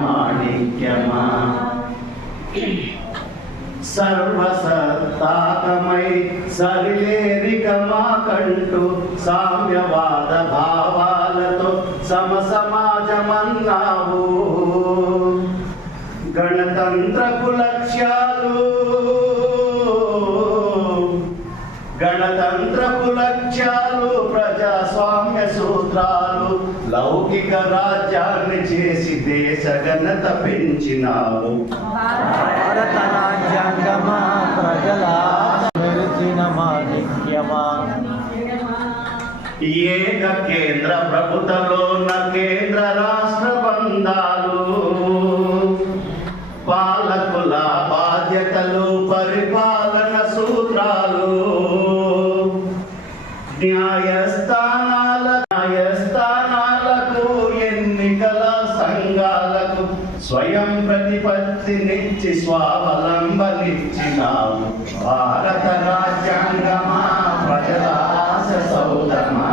మాణిక్యమా సర్వసత్తాకమై సరిలేరికమా కంటూ సామ్యవాద భావాలతో సమసమాజమన్నావు. గణతంత్రపు లక్ష్యాలు ప్రజాస్వామ్య సూత్రాలు లౌకిక రాజ్యాన్ని చేసి దేశ ఘనత పెంచినావు. భారత రాజ్యాంగమా ప్రజల మాణిక్యమా ఏక కేంద్ర ప్రభుత్వలోన కేంద్ర రాష్ట్ర బంధాలు పాలకుల బాధ్యతలు పరిపాలన సూత్రాలు న్యాయస్థానాలకు ఎన్నికల సంఘాలకు స్వయం ప్రతిపత్తినిచ్చి స్వావలంబనిచ్చినావు. భారత రాజ్యాంగమా ప్రజల ఆశ సౌధమా